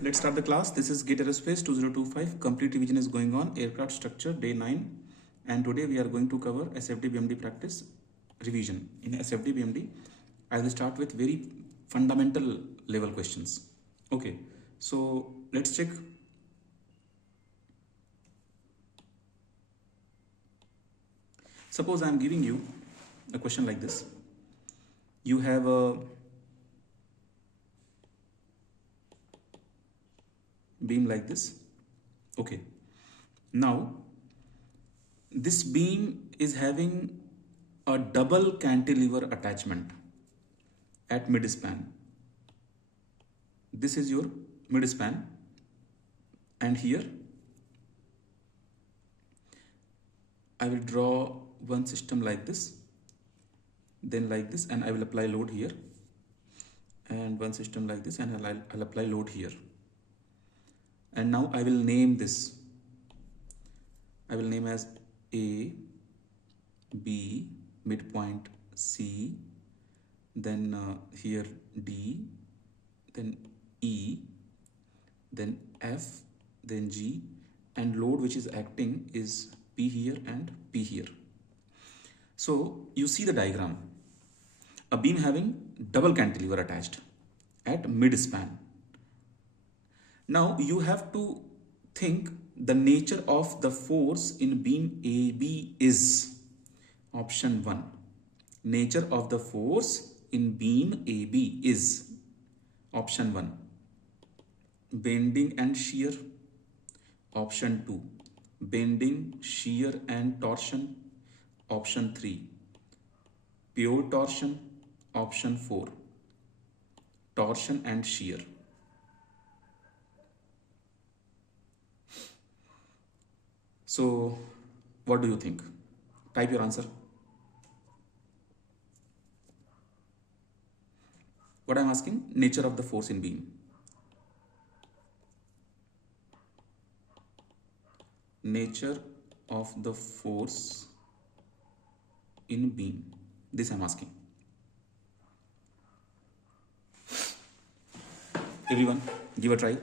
Let's start the class. This is Gate Aerospace 2025. Complete revision is going on. Aircraft structure day 9. And today we are going to cover SFD BMD practice revision. In SFD BMD, I will start with very fundamental level questions. Okay, so let's check. Suppose I am giving you a question like this. You have a beam like this. Okay, now this beam is having a double cantilever attachment at midspan. This is your midspan, and here I will draw one system like this, then like this, and I will apply load here, and one system like this, and I'll apply load here. And now I will name this. I will name as A, B, midpoint C, then here D, then E, then F, then G, and load which is acting is P here and P here. So you see the diagram. A beam having double cantilever attached at midspan. Now you have to think the nature of the force in beam AB is option 1. Nature of the force in beam AB is option 1. Bending and shear. Option 2. Bending, shear and torsion. Option 3. Pure torsion. Option 4. Torsion and shear. So, what do you think? Type your answer. What I'm asking? Nature of the force in beam. Nature of the force in beam. This I'm asking. Everyone, give a try.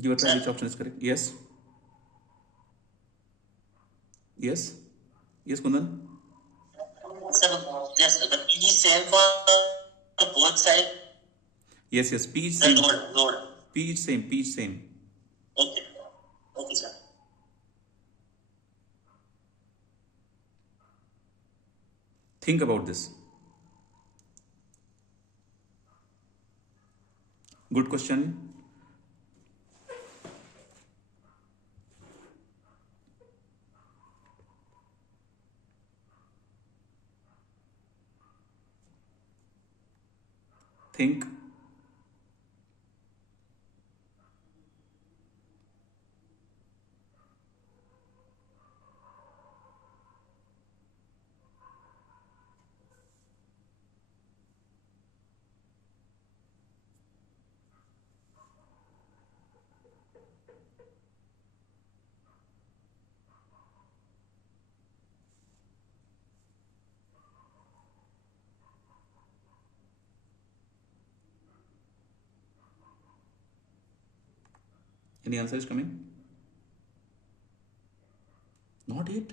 Give a try which option is correct. Yes. Yes. Yes, Kundan. Sir, yes, the PG same for both side. Yes, yes. P is The same. load. P is same. P is same. Okay. Okay, sir. Think about this. Good question. Think. Any answer is coming? Not yet.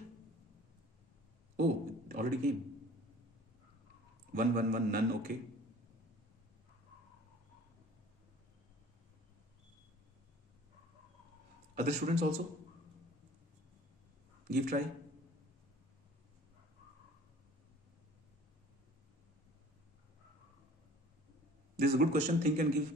Oh, it already came. 1, 1, 1, none. Okay. Other students also? Give try. This is a good question. Think and give.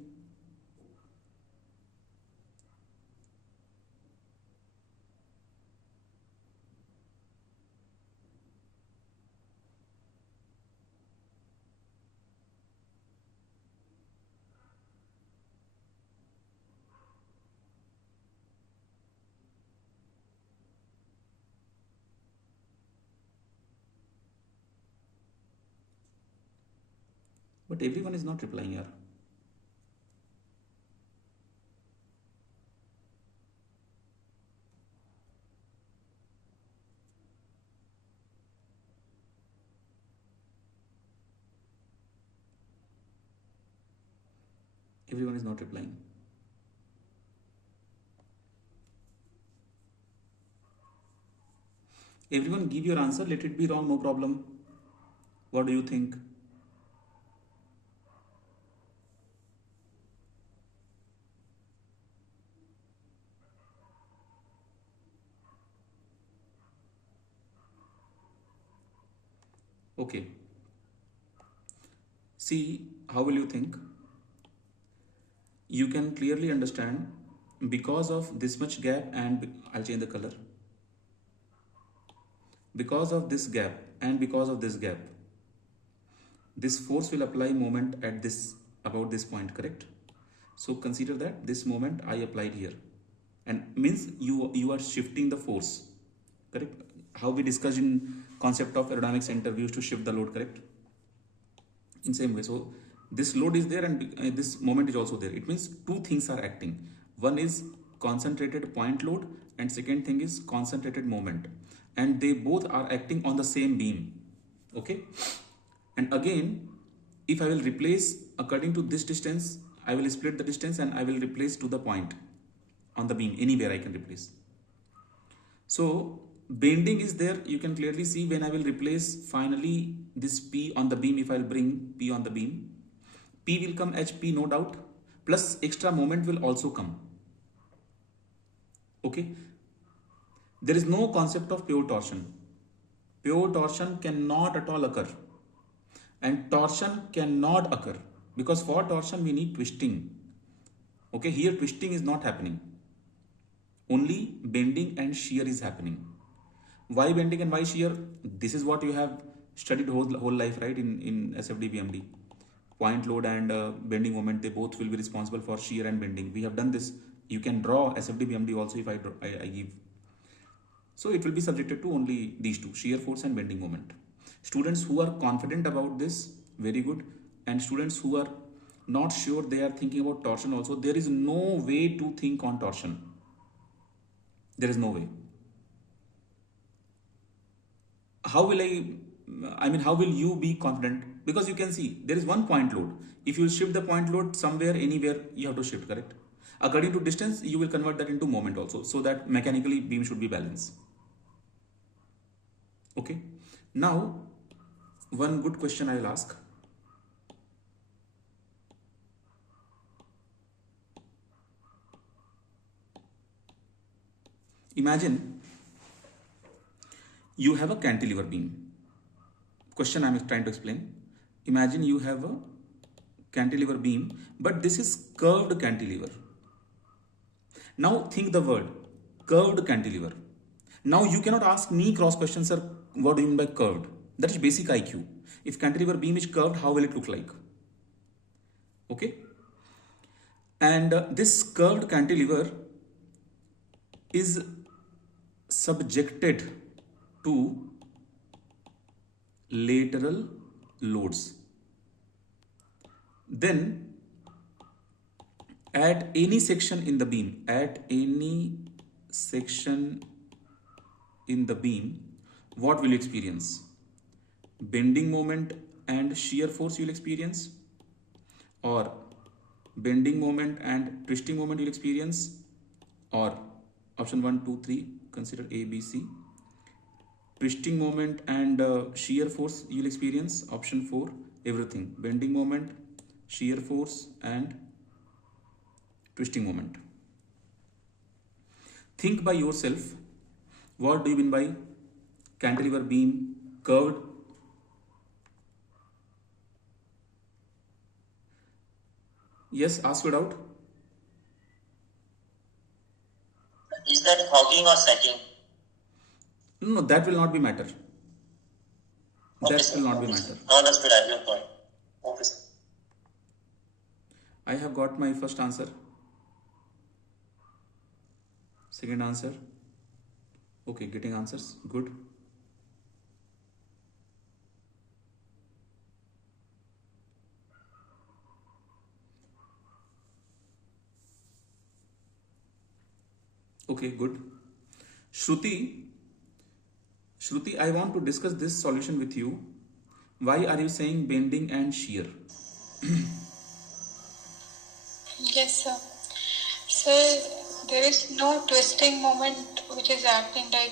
But everyone is not replying here. Everyone is not replying. Everyone give your answer. Let it be wrong, no problem. What do you think? Okay. See, how will you think? You can clearly understand because of this much gap, and I'll change the color. Because of this gap and because of this gap, this force will apply moment at this, about this point, correct? So consider that this moment I applied here, and means you are shifting the force, correct? How we discussed in concept of aerodynamic center, we used to shift the load, correct? In same way, so this load is there and this moment is also there. It means two things are acting. One is concentrated point load and second thing is concentrated moment, and they both are acting on the same beam. Okay, and again, if I will replace according to this distance, I will split the distance and I will replace to the point on the beam, anywhere I can replace. So bending is there, you can clearly see when I will replace finally this P on the beam. If I will bring P on the beam, P will come as P, no doubt, plus extra moment will also come. Okay, there is no concept of pure torsion. Pure torsion cannot at all occur, and torsion cannot occur because for torsion we need twisting. Okay, here twisting is not happening, only bending and shear is happening. Why bending and why shear? This is what you have studied whole life, right? In SFD BMD, point load and bending moment, they both will be responsible for shear and bending. We have done this. You can draw SFD BMD also if I give. So it will be subjected to only these two, shear force and bending moment. Students who are confident about this, very good. And students who are not sure, they are thinking about torsion also. There is no way to think on torsion. There is no way. How will how will you be confident? Because you can see there is one point load. If you shift the point load somewhere, anywhere, you have to shift, correct? According to distance, you will convert that into moment also, so that mechanically beam should be balanced. Okay, now one good question I will ask. Imagine you have a cantilever beam. Question I am trying to explain. Imagine you have a cantilever beam, but this is curved cantilever. Now think the word curved cantilever. Now you cannot ask me cross questions, sir. What do you mean by curved? That is basic IQ. If cantilever beam is curved, how will it look like? Okay. And this curved cantilever is subjected to lateral loads. Then at any section in the beam, what will you experience? Bending moment and shear force you will experience, or bending moment and twisting moment you will experience, or option 1, 2, 3, consider A, B, C. Twisting moment and shear force you will experience, option 4, everything. Bending moment, shear force and twisting moment. Think by yourself, what do you mean by cantilever beam curved? Yes, ask it out. Is that hogging or sacking? No, that will not be matter. Okay, That will not be okay. matter. Understood, I have your point. Okay, sir. I have got my first answer. Second answer. Okay, getting answers. Good. Okay, good. Shruti, I want to discuss this solution with you. Why are you saying bending and shear? Yes, sir. So there is no twisting moment which is acting, like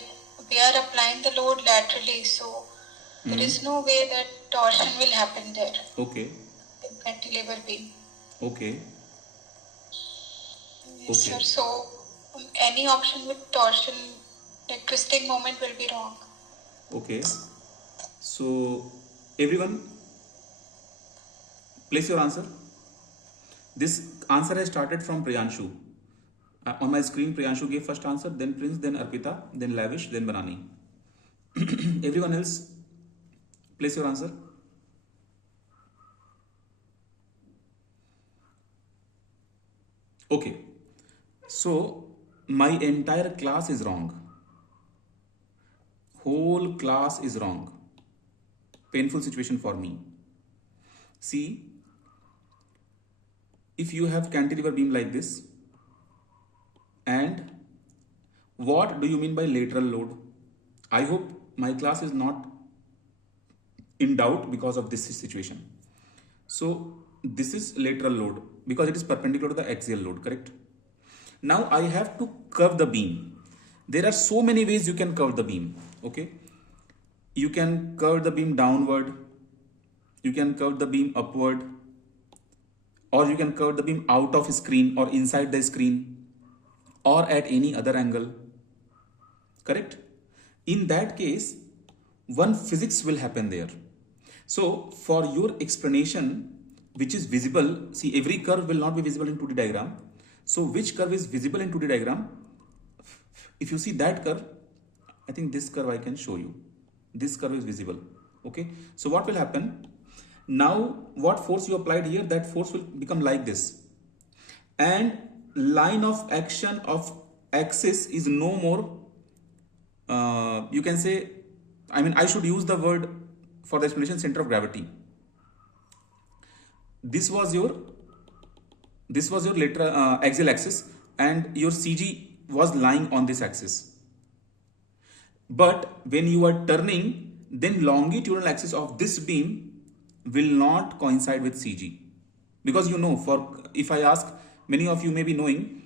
we are applying the load laterally, so there is no way that torsion will happen there Okay. in cantilever beam. Okay. Yes, Okay. sir. So any option with torsion, like twisting moment, will be wrong. Okay. So everyone, place your answer. This answer has started from Priyanshu. On my screen, Priyanshu gave first answer, then Prince, then Arpita, then Lavish, then Banani. Everyone else, place your answer. Okay. So my entire class is wrong. Whole class is wrong. Painful situation for me. See, if you have cantilever beam like this, and what do you mean by lateral load? I hope my class is not in doubt because of this situation. So this is lateral load because it is perpendicular to the axial load, correct? Now I have to curve the beam. There are so many ways you can curve the beam, okay? You can curve the beam downward, you can curve the beam upward, or you can curve the beam out of screen or inside the screen or at any other angle, correct? In that case, one physics will happen there. So for your explanation, which is visible, see, every curve will not be visible in 2D diagram. So which curve is visible in 2D diagram? If you see that curve, I think this curve I can show you. This curve is visible. Okay. So what will happen? Now what force you applied here, that force will become like this. And line of action of axis is no more, you can say, I mean, I should use the word for the explanation, center of gravity. This was your lateral axial axis, and your CG was lying on this axis. But when you are turning, then longitudinal axis of this beam will not coincide with CG. Because you know, for if I ask, many of you may be knowing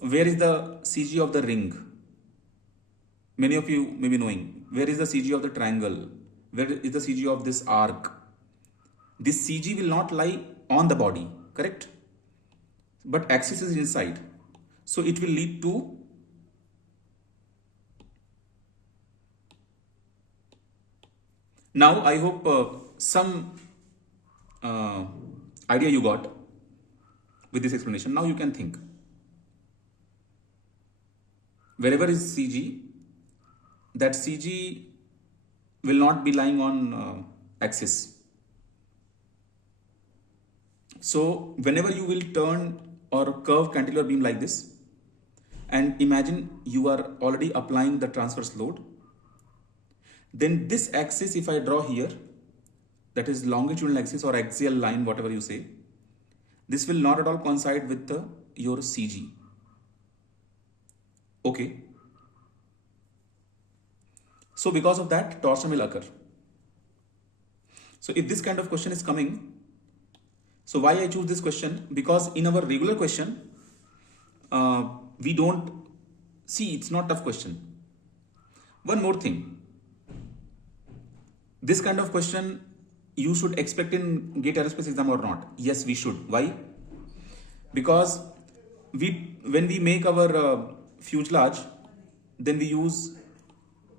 where is the CG of the ring. Many of you may be knowing where is the CG of the triangle, where is the CG of this arc. This CG will not lie on the body, correct? But axis is inside. So it will lead to now I hope some idea you got with this explanation. Now you can think. Wherever is CG, that CG will not be lying on axis. So whenever you will turn or curve cantilever beam like this, and imagine you are already applying the transverse load, then this axis, if I draw here, that is longitudinal axis or axial line, whatever you say, this will not at all coincide with your CG. Okay. So because of that, torsion will occur. So if this kind of question is coming, so why I choose this question? Because in our regular question, we don't see, it's not tough question. One more thing. This kind of question you should expect in GATE Aerospace exam or not? Yes, we should. Why? Because when we make our fuselage, then we use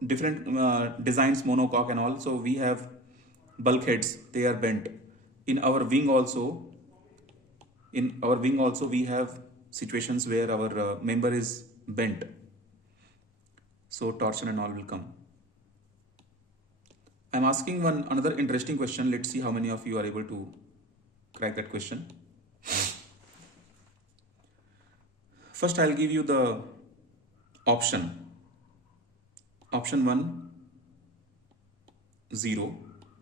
different designs, monocoque and all. So we have bulkheads, they are bent. In our wing also, we have situations where our member is bent. So torsion and all will come. I'm asking another interesting question. Let's see how many of you are able to crack that question. First, I'll give you the option. Option 1, 0.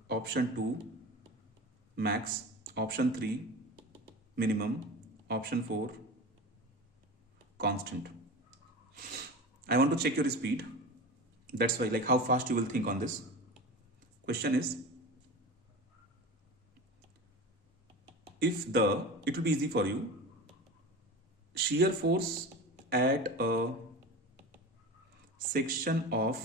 Option 2, max. Option 3, minimum. Option 4, constant. I want to check your speed. That's why, like, how fast you will think on this. Question is, it will be easy for you. shear force at a section of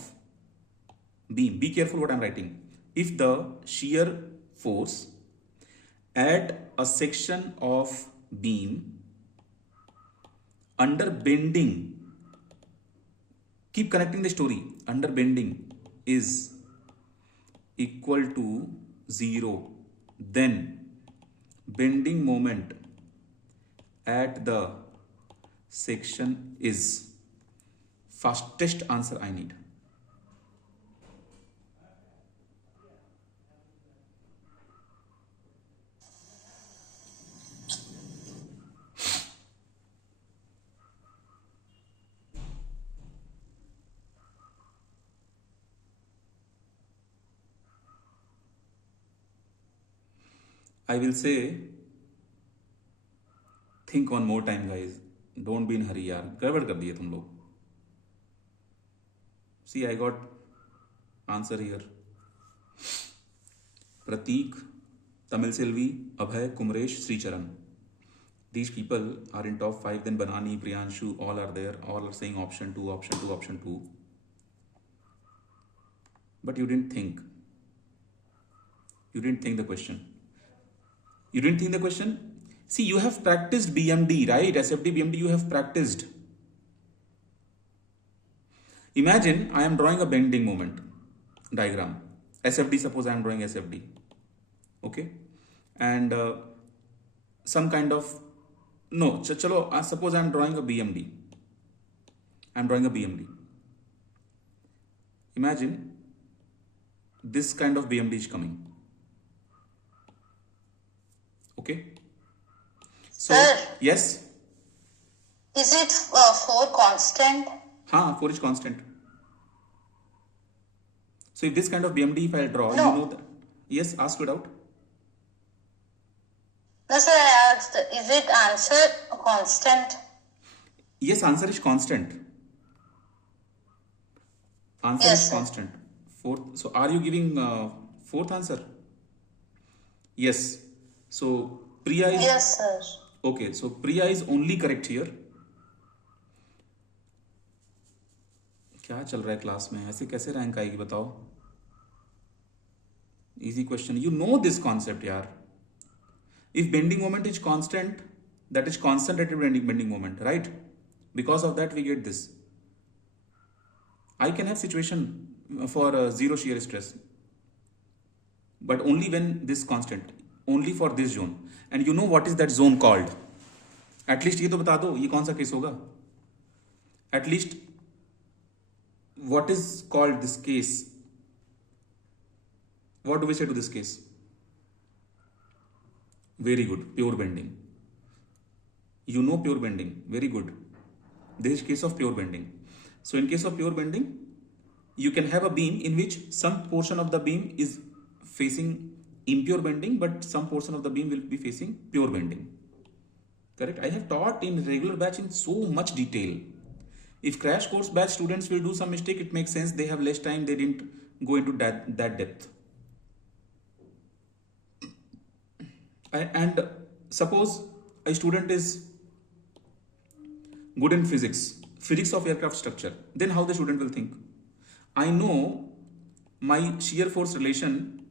beam, be careful what I'm writing. If the shear force at a section of beam under bending, keep connecting the story, under bending is equal to 0, then bending moment at the section is fastest answer I need. I will say, think one more time guys, don't be in hurry यार, गड़बड़ कर दिए तुम लोग. See, I got answer here. Pratik, Tamil Selvi, Abhay, Kumresh, Sricharan. These people are in top 5. Then Banani, Priyanshu, all are there. All are saying option 2, option 2, option 2. But you didn't think. You didn't think the question. You didn't think the question? See, you have practiced BMD, right? SFD, BMD, you have practiced. Imagine I am drawing a bending moment diagram. SFD, suppose I am drawing SFD. Okay? And some kind of, no, chalo, suppose I am drawing a BMD. I am drawing a BMD. Imagine this kind of BMD is coming. Okay? So, Sir, yes? is it 4 constant? Haan, 4 is constant. So if this kind of BMD if I draw, No. you know that. Yes, ask it out. No, sir, I asked, is it answer constant? Yes, answer is constant. Answer Yes, is sir. constant. Fourth. So are you giving fourth answer? Yes. So Priya is Yes, sir. okay. So Priya is only correct here. क्या चल रहा है class में? ऐसे कैसे rank आएगी बताओ? Easy question. You know this concept, यार. If bending moment is constant, that is concentrated bending moment, right? Because of that we get this. I can have situation for zero shear stress, but only when this constant, only for this zone. And you know what is that zone called? At least ये तो बता दो, ये कौन सा case होगा? At least what is called this case? What do we say to this case? Very good, pure bending. You know pure bending, very good. This is case of pure bending. So in case of pure bending, you can have a beam in which some portion of the beam is facing impure bending, but some portion of the beam will be facing pure bending. Correct? I have taught in regular batch in so much detail. If crash course batch students will do some mistake, it makes sense. They have less time. They didn't go into that depth. And suppose a student is good in physics of aircraft structure, then how the student will think? I know my shear force relation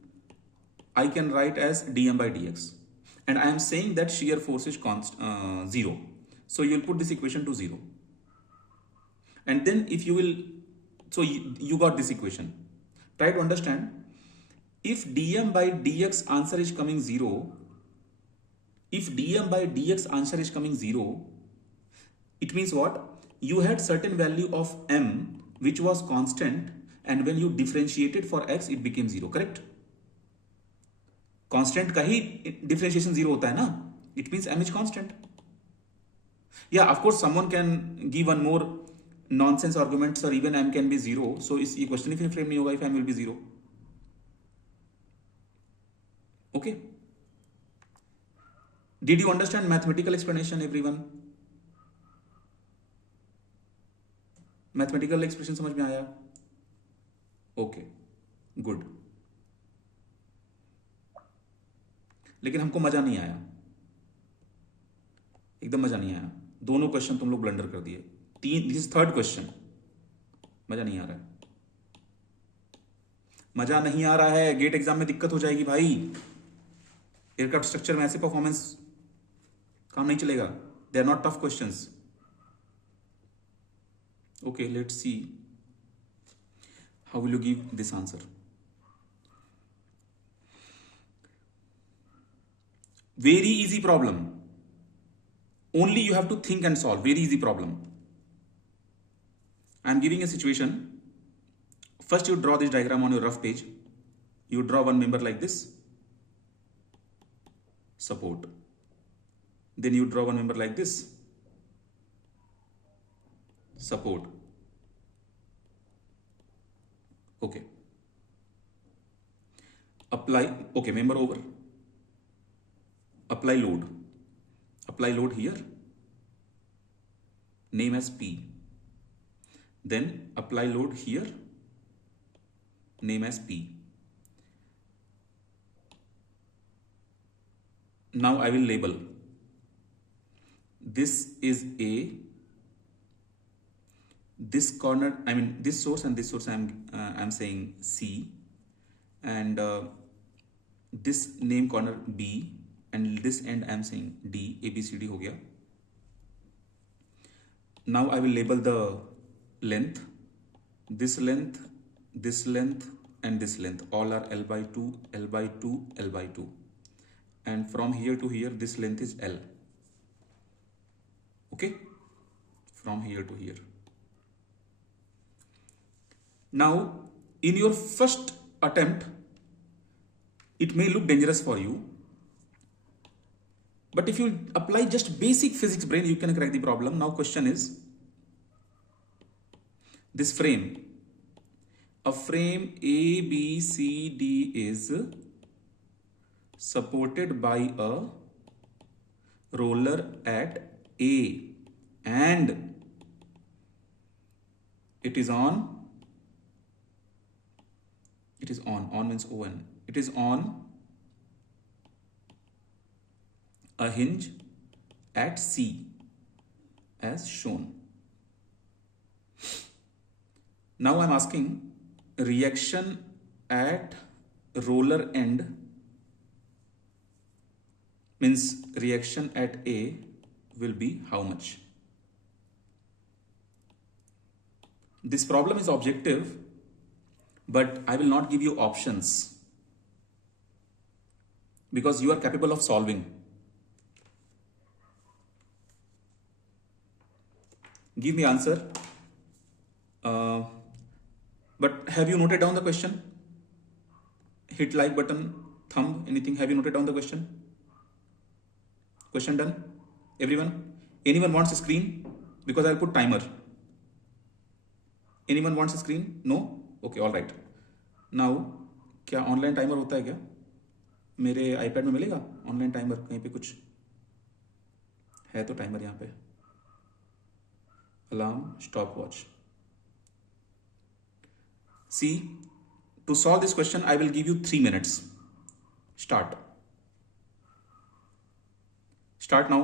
I can write as dm by dx, and I am saying that shear force is 0. So you will put this equation to 0, and then if you will, so you got this equation. Try to understand. If dm by dx answer is coming 0, if dm by dx answer is coming 0, it means what? You had certain value of m which was constant, and when you differentiated for x, it became 0, correct? Constant का ही differentiation 0 होता है ना? It means m is constant. Yeah, of course, someone can give one more nonsense argument, or even m can be 0. So इस ये question if frame नहीं होगा if m will be 0. Okay. Did you understand mathematical explanation, everyone? Mathematical expression समझ में आया? Okay, good. लेकिन हमको मजा नहीं आया, एकदम मजा नहीं आया. दोनों क्वेश्चन तुम लोग ब्लंडर कर दिए। This is third question. मजा नहीं आ रहा है, मजा नहीं आ रहा है। गेट एग्जाम में दिक्कत हो जाएगी भाई। एयरक्राफ्ट स्ट्रक्चर में ऐसे परफॉर्मेंस काम नहीं चलेगा। They are not tough questions. Okay, let's see how will you give this answer. Very easy problem. Only you have to think and solve. Very easy problem. I am giving a situation. First, you draw this diagram on your rough page. You draw one member like this, support. Then you draw one member like this, support. Okay. Apply. Okay, member over. Apply load. Apply load here. Name as P. Then apply load here. Name as P. Now I will label. This is A. This corner, I mean this source and this source, I'm saying C, and this name corner B, and this end I'm saying D. A B C D हो गया. Now I will label the length. This length, this length, and this length all are L by 2, L by 2, L by 2, and from here to here this length is L. Okay, from here to here. Now in your first attempt it may look dangerous for you, but if you apply just basic physics brain you can crack the problem. Now question is, this frame, a frame A B C D is supported by a roller at A and it is on means on, it is on a hinge at C as shown. Now I'm asking reaction at roller end, means reaction at A will be how much? This problem is objective, but I will not give you options because you are capable of solving. Give me answer. But have you noted down the question? Hit like button, thumb, anything. Have you noted down the question? Question done? Everyone? Anyone wants a screen? Because I'll put timer. Anyone wants a screen? No? Okay, all right. Now, क्या online timer होता है क्या? मेरे iPad में मिलेगा online timer? कहीं पे कुछ है तो टाइमर यहाँ पे. Alarm, stopwatch. See, to solve this question, I will give you 3 minutes. Start. Start now.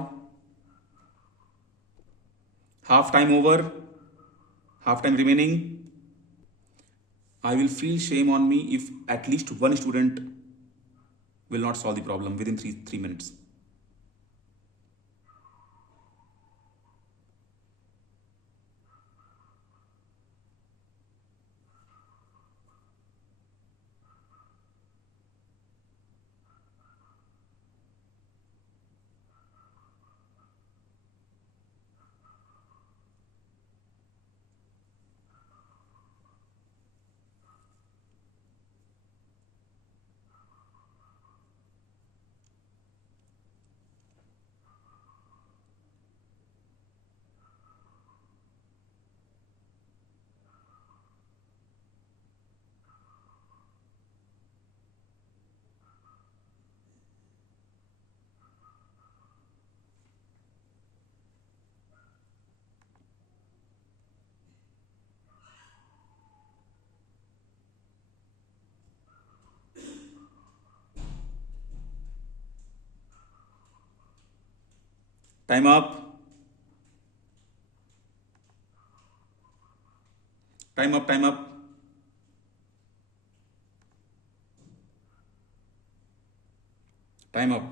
Half time over. Half time remaining. I will feel shame on me if at least one student will not solve the problem within 3 minutes. Time up. Time up, time up. Time up.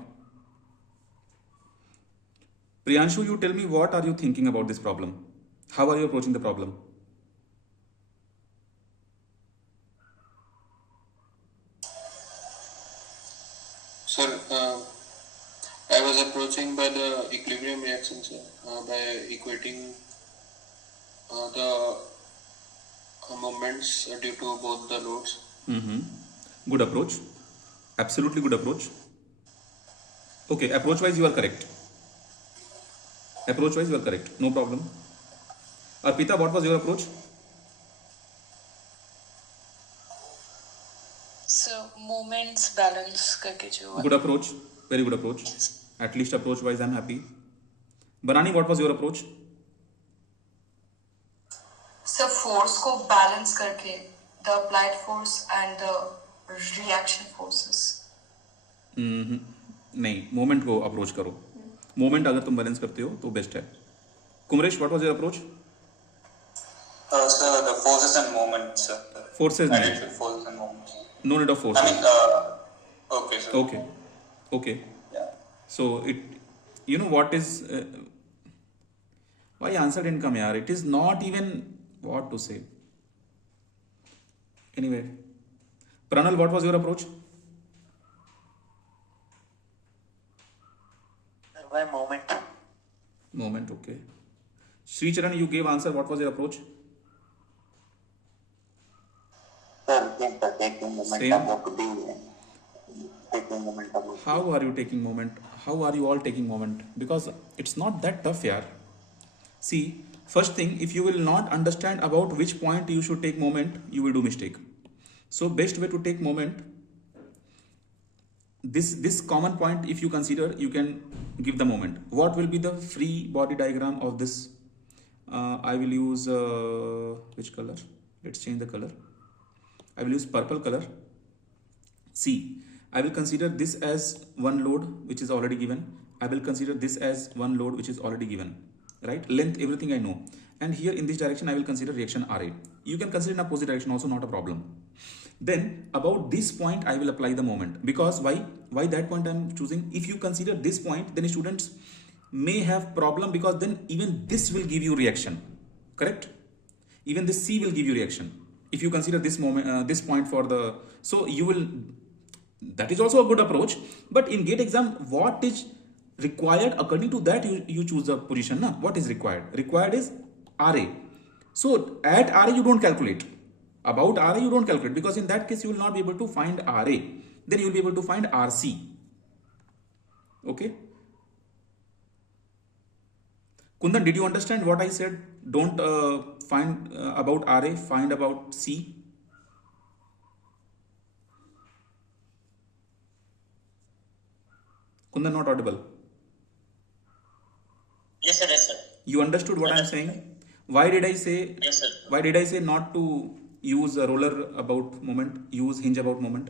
Priyanshu, you tell me, what are you thinking about this problem? How are you approaching the problem? Sir, I was approaching by the equilibrium reaction, sir, by equating the moments due to both the loads. Good approach. Absolutely good approach. Okay, approach wise you are correct. Approach wise you are correct. No problem. Arpita, what was your approach? So moments balance करके जो Good approach. Very good approach. At least approach wise I'm happy. Banani, what was your approach? So force को balance करके the applied force and the reaction forces. नहीं, moment को approach करो. Moment अगर तुम balance करते हो तो बेस्ट है. Kumaresh, what was your approach? Sir, the forces and moments, sir. Forces I नहीं. did with forces and moments. No need of I forces. mean, okay, sir. Okay. Okay. Yeah. So it, you know what is, why answer didn't come here? It is not even what to say. Anyway, Pranal, what was your approach? By moment. Moment, okay. Sri Charan, you gave answer. What was your approach? Sir, taking moment Same. about to be taking moment about. How are you taking moment? How are you all taking moment? Because it's not that tough, yaar. See, first thing, if you will not understand about which point you should take moment, you will do mistake. So best way to take moment, this common point, if you consider, you can give the moment. What will be the free body diagram of this? I will use which color? Let's change the color. I will use purple color. See, I will consider this as one load which is already given. I will consider this as one load which is already given. Right? Length, everything I know. And here in this direction, I will consider reaction RA. You can consider in opposite direction also, not a problem. Then about this point, I will apply the moment. Because why? Why that point I am choosing? If you consider this point, then students may have problem, because then even this will give you reaction. Correct? Even this C will give you reaction. If you consider this moment, this point for the, so you will, that is also a good approach. But in GATE exam, what is required, according to that you choose the position. Na? What is required? Required is RA. So at RA you don't calculate. About RA you don't calculate, because in that case you will not be able to find RA. Then you will be able to find RC. Okay. Kundan, did you understand what I said? Don't find about RA, find about C. Kundan, not audible. Yes, sir. Yes, sir. You understood what I am saying? Why did I say? Yes, sir. Why did I say not to use a roller about moment? Use hinge about moment.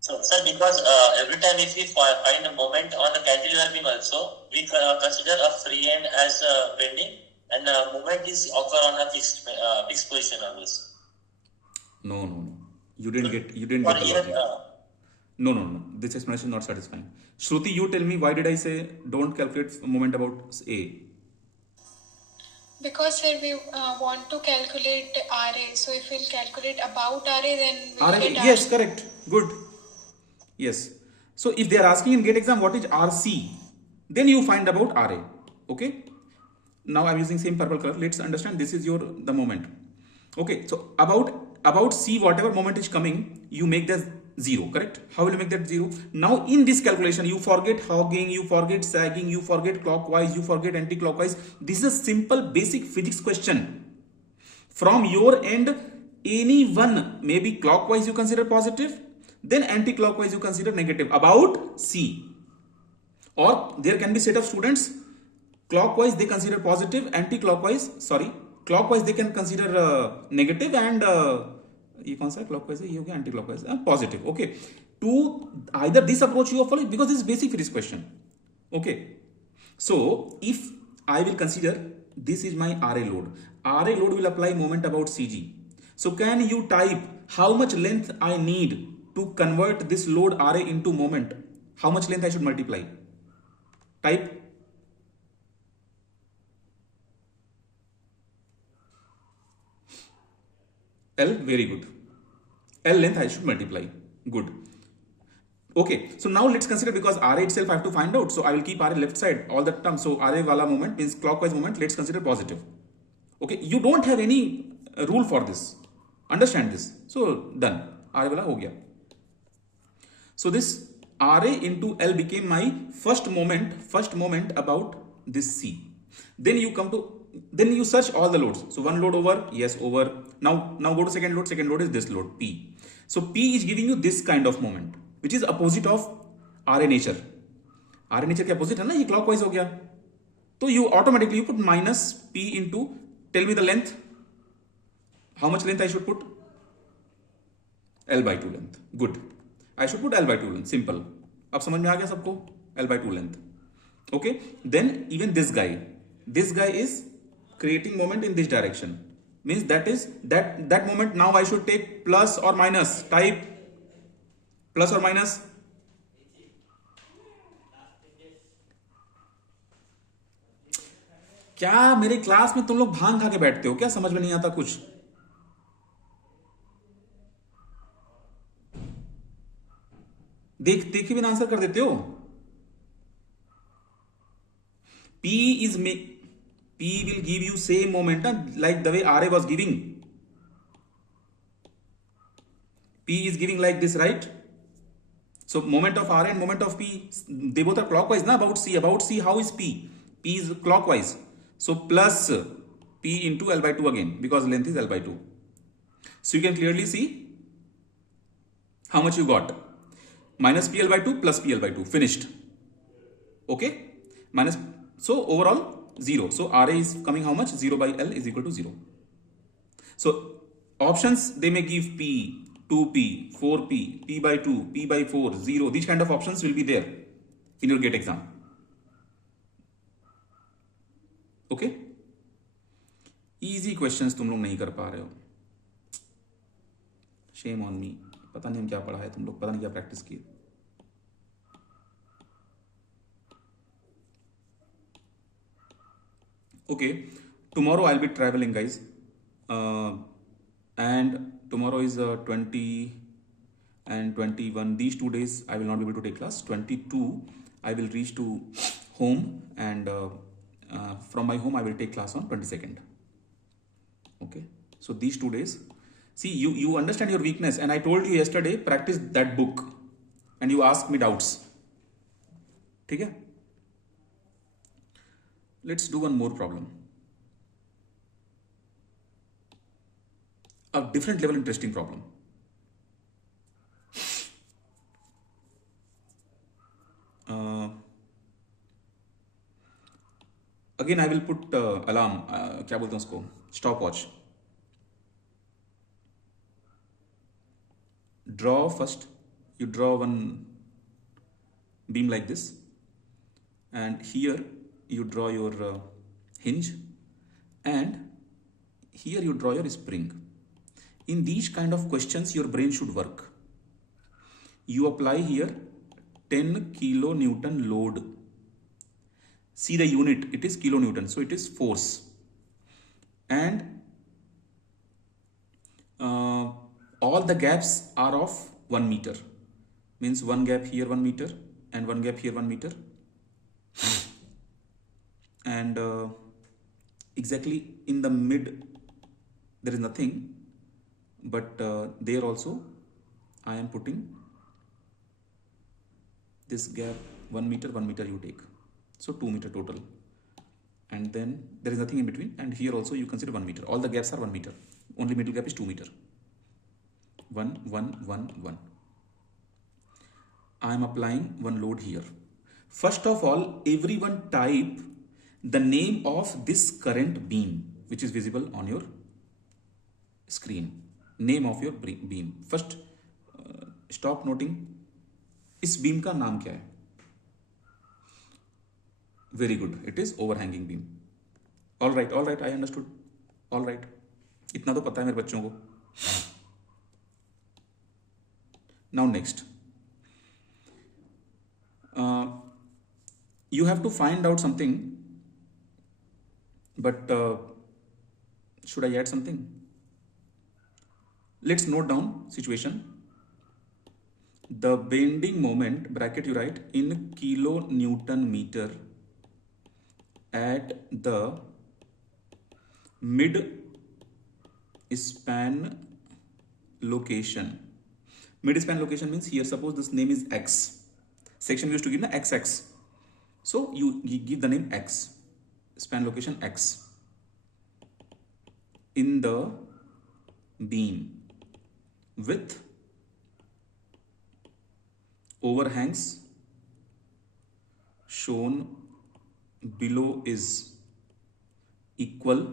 So, sir, because every time if we find a moment on a cantilever beam also, we consider a free end as bending, and moment is occur on a fixed position always. No. You didn't get the For here, logic. No. This explanation is not satisfying. Shruti, you tell me, why did I say don't calculate moment about A? Because sir, we want to calculate RA. So if we'll calculate about RA, then we'll RA, get yes, correct. Good. Yes. So if they are asking in GATE exam what is RC, then you find about RA. Okay. Now I'm using same purple color. Let's understand this is the moment. Okay. So about C, whatever moment is coming, you make that 0, correct? How will you make that 0? Now in this calculation, you forget hogging, you forget sagging, you forget clockwise, you forget anti-clockwise. This is a simple basic physics question. From your end, any one, maybe clockwise you consider positive, then anti-clockwise you consider negative about C. Or there can be set of students, clockwise they consider positive, clockwise they can consider negative, and ये कौन सा clockwise है, ये हो गया anti-clockwise, positive. Okay, to either this approach you follow, because this is basic for this question. Okay, so if I will consider this is my RA load. RA load will apply moment about CG. So can you type how much length I need to convert this load RA into moment? How much length I should multiply? Type. L, very good. L length I should multiply. Good. Okay, so now let's consider, because RA itself I have to find out. So I will keep RA left side all the time. So RA wala moment means clockwise moment. Let's consider positive. Okay, you don't have any rule for this. Understand this. So done. RA wala ho gaya. So this RA into L became my first moment about this C. Then you come to, then you search all the loads. So one load over, yes, over. Now go to second load. Second load is this load P. So P is giving you this kind of moment, which is opposite of RA nature. RA nature के opposite है ना, ये clockwise हो गया. तो you automatically you put minus P into, tell me the length. How much length I should put? L by 2 length. Good. I should put L by 2 length. Simple. अब समझ में आ गया सबको? L by 2 length. Okay. Then even this guy is creating moment in this direction. Means that moment now I should take plus or minus. Type plus or minus. क्या मेरे class में तुम लोग भांग खा के बैठते हो क्या? समझ में नहीं आता कुछ? देख के बिना आंसर कर देते हो. P will give you same moment like the way RA was giving. P is giving like this, right? So moment of RA and moment of P, they both are clockwise na, about C. About C, how is P? P is clockwise. So plus P into L by 2 again, because length is L by 2. So you can clearly see how much you got. Minus PL by 2 plus PL by 2. Finished. Okay? Minus, so overall 0. So RA is coming how much? 0 by L is equal to 0. So options, they may give P, 2P, 4P, P by 2, P by 4, 0. These kind of options will be there in your GATE exam. Okay? Easy questions तुम लोग नहीं कर पा रहे हो. Shame on me. पता नहीं हम क्या पढ़ा है तुम लोग, पता नहीं क्या प्रैक्टिस की. Okay, tomorrow I'll be traveling, guys, and tomorrow is 20 and 21. These 2 days I will not be able to take class. 22 I will reach to home, and from my home I will take class on 22nd. Okay, so these 2 days, see, you understand your weakness, and I told you yesterday, practice that book, and you ask me doubts. ठीक है? Let's do one more problem. A different level interesting problem. Again I will put alarm, क्या बोलते हैं उसको, stopwatch. Draw first, you draw one beam like this, and here you draw your hinge, and here you draw your spring. In these kind of questions your brain should work. You apply here 10 kilonewton load. See the unit, it is kilonewton, so it is force, and all the gaps are of 1 meter. Means one gap here 1 meter and one gap here 1 meter. And exactly in the mid there is nothing, but there also I am putting this gap 1 meter, 1 meter you take, so 2 meter total, and then there is nothing in between, and here also you consider 1 meter. All the gaps are 1 meter, only middle gap is 2 meter. 1 1 1 1. I am applying one load here. First of all, everyone type the name of this current beam which is visible on your screen. Name of your beam. First stop noting. इस beam का नाम क्या है? Very good. It is overhanging beam. all right, I understood. All right, इतना तो पता है मेरे बच्चों को. Now next, uh, you have to find out something, but should I add something? Let's note down situation. The bending moment, bracket you write, in kilonewton meter at the mid span location. Mid span location means here suppose this name is X. Section we used to give the XX. So you give the name X. Span location X. In the beam with overhangs shown below is equal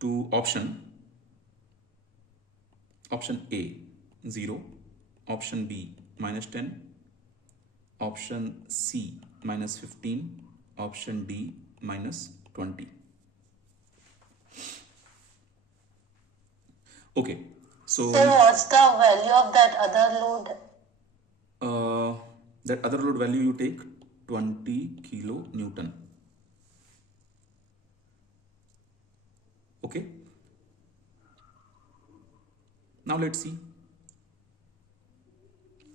to option A 0, option B -10, option C -15, option D -20. Okay, so what's the value of that other load? That other load value you take 20 kilonewton. Okay, now let's see.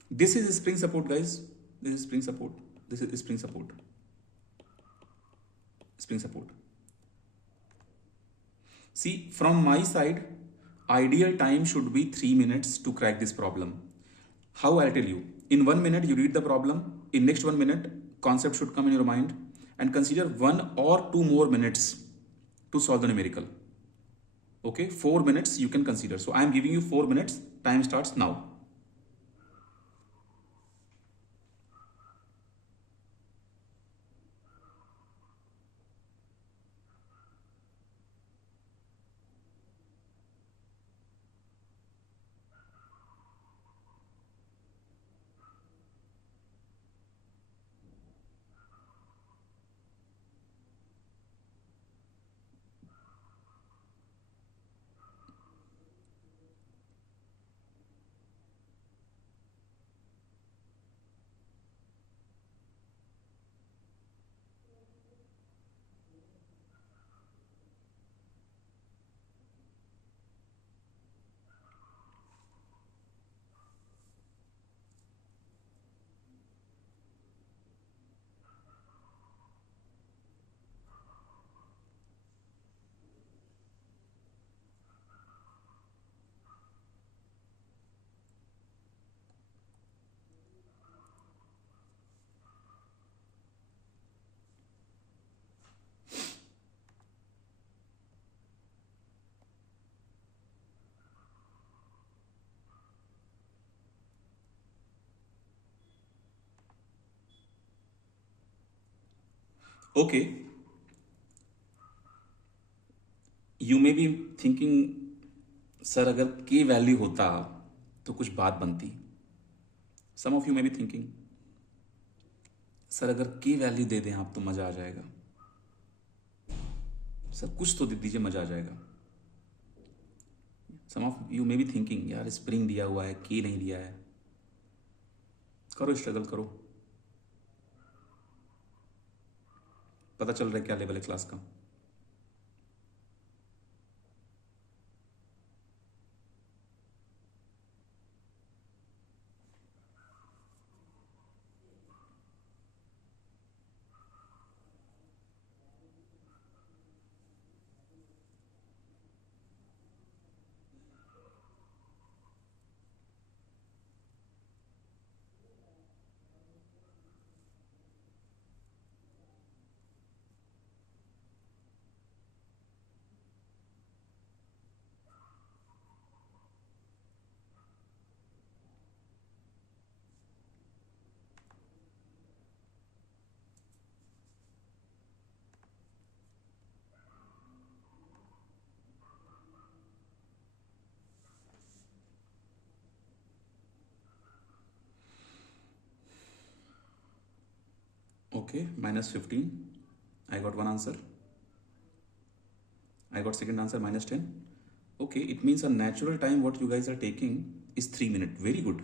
This is spring support, guys. This is spring support. This is spring support. Spring support. See, from my side, ideal time should be 3 minutes to crack this problem. How I'll tell you. In 1 minute, you read the problem. In next 1 minute, concept should come in your mind, and consider 1 or 2 more minutes to solve the numerical. Okay, 4 minutes you can consider. So I am giving you 4 minutes. Time starts now. Okay, you may be thinking, sir अगर के value होता तो कुछ बात बनती. Some of you may be thinking, sir अगर के value दे दें आप तो मज़ा आ जाएगा. सर कुछ तो दे दीजिए, मज़ा आ जाएगा. Some of you may be thinking, यार स्प्रिंग दिया हुआ है, के नहीं दिया है. करो, स्ट्रगल करो. पता चल रहा है क्या लेवल है क्लास का. Okay, minus 15. I got one answer. I got second answer, minus 10. Okay, it means a natural time what you guys are taking is 3 minutes. Very good.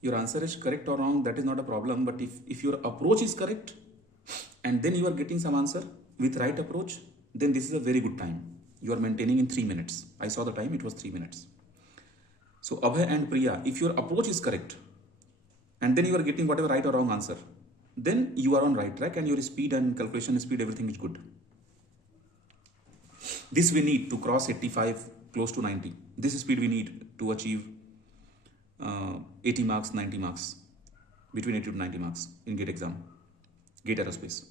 Your answer is correct or wrong, that is not a problem. But if your approach is correct and then you are getting some answer with right approach, then this is a very good time. You are maintaining in 3 minutes. I saw the time, it was 3 minutes. So Abhay and Priya, if your approach is correct and then you are getting whatever right or wrong answer, then you are on right track and your speed and calculation speed, everything is good. This we need to cross 85, close to 90. This speed we need to achieve 80 marks, 90 marks, between 80 to 90 marks in GATE exam, GATE Aerospace.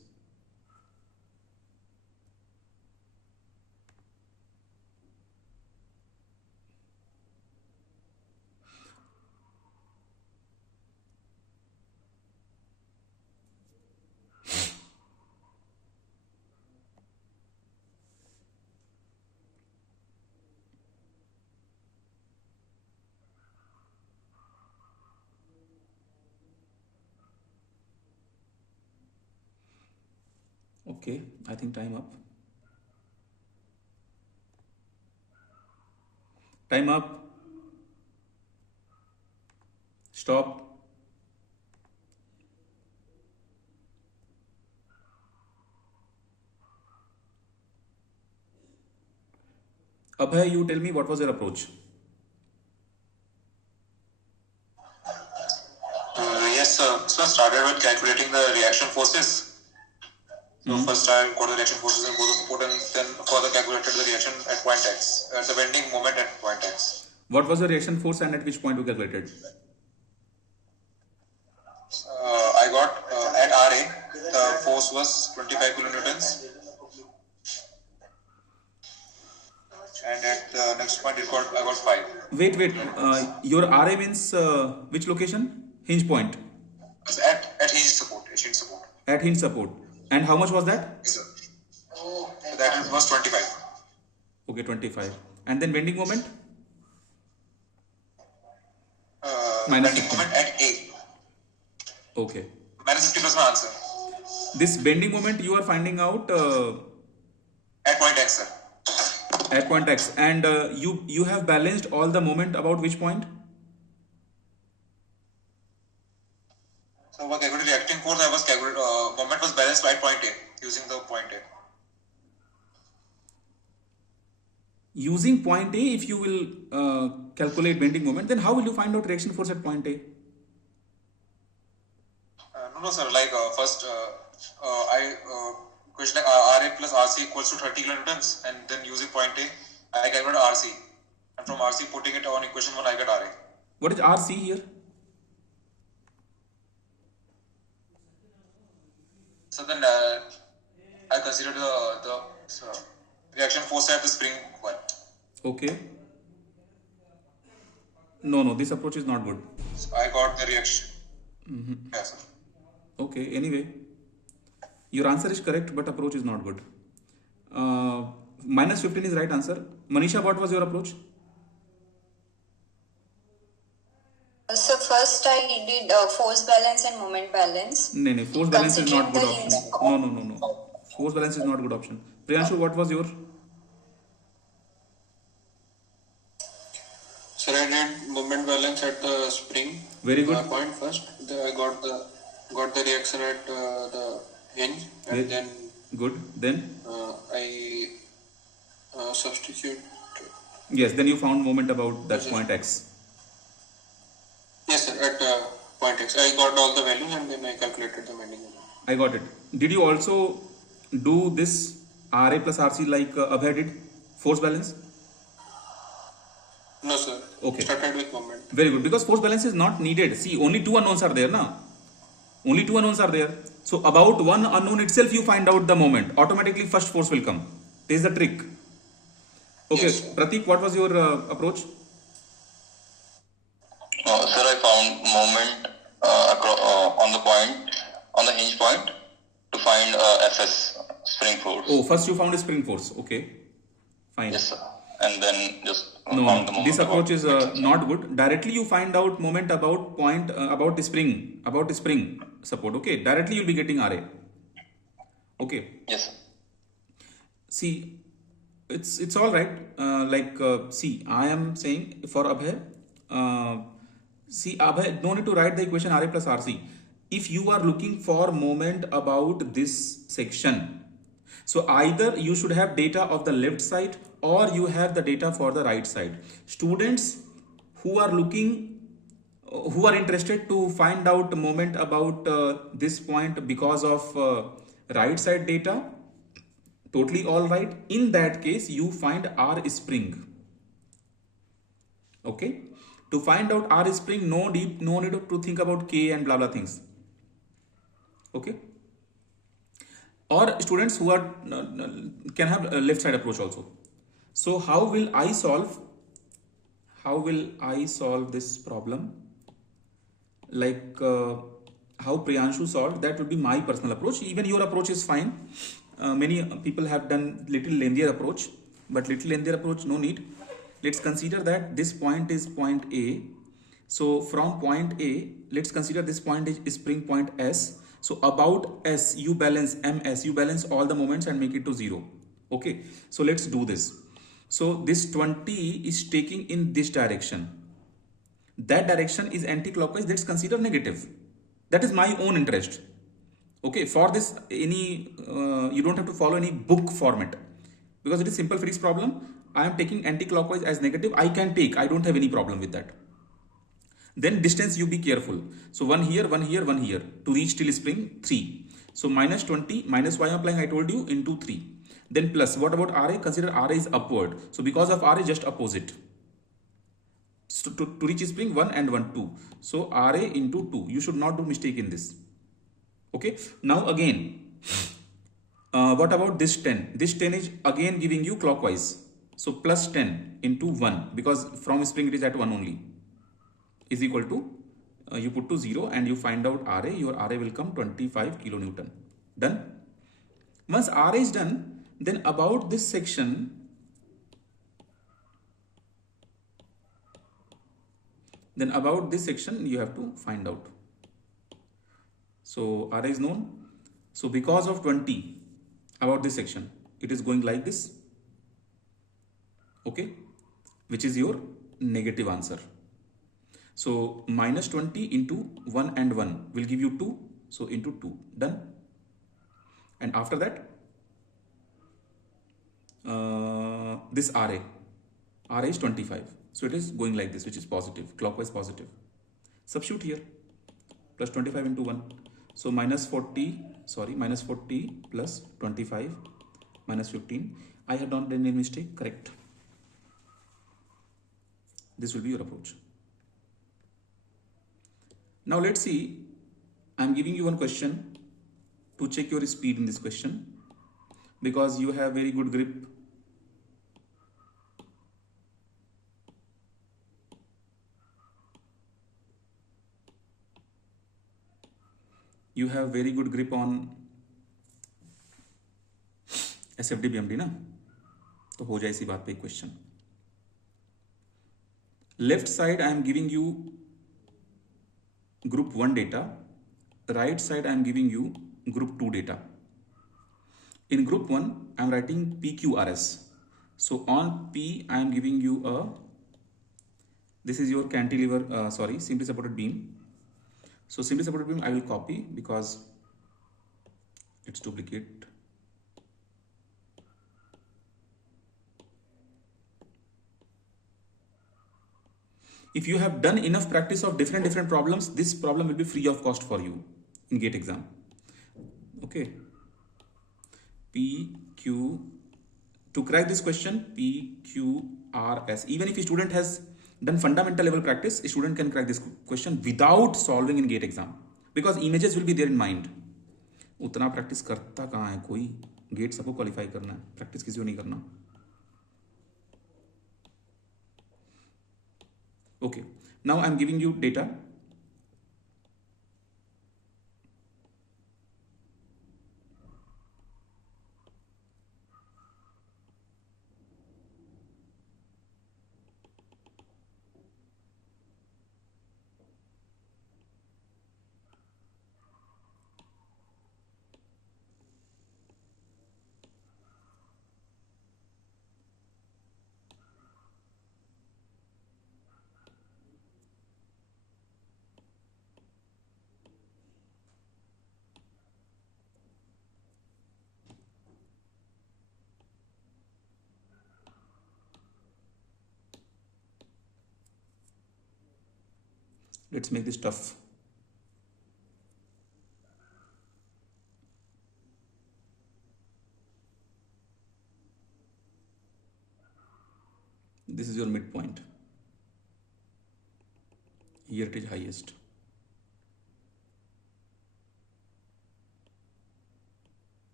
Okay, I think time up. Time up. Stop. Abhay, you tell me what was your approach? Yes, sir. So I started with calculating the reaction forces. So first I got the reaction forces in both the support and then further calculated the reaction at point X, the bending moment at point X. What was the reaction force and at which point you calculated? I got at RA, the force was 25 kilonewtons. And at the next point I got 5. Wait. Your RA means which location? Hinge point. At hinge support. At hinge support. And how much was that? Yes, sir. So that was 25. Okay, 25. And then bending moment? Minus Bending 50. moment at A. Okay. Minus 50 was my answer. This bending moment you are finding out At point X, sir. at point X. And you have balanced all the moment about which point? So while calculating reacting force, moment was balanced at point A, using the point A. Using point A, if you will calculate bending moment, then how will you find out reaction force at point A? No, sir. Like first, I question like RA plus RC equals to 30 kilonewtons, and then using point A, I calculate RC, and from RC putting it on equation 1, I get RA. What is RC here? So then I considered the reaction force at the spring one. Okay. No, this approach is not good. So I got the reaction. Yes, sir. Okay, anyway, your answer is correct, but approach is not good. Minus 15 is right answer. Manisha, what was your approach? So first I did force balance and moment balance. No, force balance is not good option. No. Force balance is not good option. Priyanshu, what was your? Sir, I did moment balance at the spring. Very good. Point first. Then I got the reaction at the hinge, and then good. Then I substitute. Yes, then you found moment about that point X. Yes, sir. At point X, I got all the values and then I calculated the bending moment. I got it. Did you also do this RA plus RC like Abhay did? Force balance? No, sir. Okay. Started with moment. Very good. Because force balance is not needed. See, only two unknowns are there, na? Only two unknowns are there. So about one unknown itself, you find out the moment. Automatically, first force will come. This is the trick. Okay, Yes, Pratik, what was your approach? Sir, I found moment on the point, on the hinge point, to find FS, spring force. Oh, first you found a spring force. Okay, fine. Yes, sir. And then just found the No, moment. this approach is not good. Directly you find out moment about point about the spring. support. Okay, directly you'll be getting RA. Okay. Yes, sir. See, it's all right. See, I am saying for Abhay, see Abhay, no need to write the equation RA plus RC. If you are looking for moment about this section, so either you should have data of the left side or you have the data for the right side. Students who are looking, who are interested to find out moment about this point because of right side data, totally all right. In that case, you find R spring. Okay. To find out R spring, no need to think about K and blah blah things. Okay. Or students who are can have a left side approach also. So how will I solve? How will I solve this problem? Like how Priyanshu solved, that would be my personal approach. Even your approach is fine. Many people have done little lengthier approach, but little lengthier approach no need. Let's consider that this point is point A. So from point A, let's consider this point is spring point S. So about S, you balance MS, you balance all the moments and make it to 0. Okay, so let's do this. So this 20 is taking in this direction. That direction is anti-clockwise, let's consider negative. That is my own interest. Okay, for this any you don't have to follow any book format because it is simple physics problem. I am taking anti-clockwise as negative. I can take, I don't have any problem with that. Then distance, you be careful. So 1 here, 1 here, 1 here to reach till spring 3. So minus 20 minus y applying, I told you, into 3. Then plus, what about RA? Consider RA is upward. So because of RA, just opposite. So to reach spring 1 and 1, 2. So RA into 2. You should not do mistake in this. Okay. Now again, what about this 10? This 10 is again giving you clockwise. So plus 10 into 1, because from spring it is at 1 only, is equal to, you put to 0 and you find out RA. Your RA will come 25 kilonewton. Done. Once RA is done, then about this section, you have to find out. So RA is known. So because of 20 about this section, it is going like this. Okay, which is your negative answer. So minus 20 into 1 and 1 will give you 2. So into 2. Done. And after that, this RA is 25. So it is going like this, which is positive, clockwise positive. Substitute here. Plus 25 into 1. So minus 40 plus 25 minus 15. I have not done any mistake. Correct. This will be your approach. Now let's see. I am giving you one question to check your speed in this question, because you have very good grip. You have very good grip on SFD BMD ना, तो हो जाए इसी बात पे question. Left side I am giving you group 1 data, right side I am giving you group 2 data. In group 1 I am writing PQRS. So on P I am giving you this is your cantilever, simply supported beam. So simply supported beam I will copy because it's duplicate. If you have done enough practice of different problems, this problem will be free of cost for you in GATE exam. Okay. PQ, to crack this question, PQRS. Even if a student has done fundamental level practice, a student can crack this question without solving in GATE exam, because images will be there in mind. उतना practice करता कहाँ है कोई? GATE सबको qualify करना है, practice किसी को नहीं करना. Okay, now I am giving you data. Let's make this tough. This is your midpoint. Here it is highest.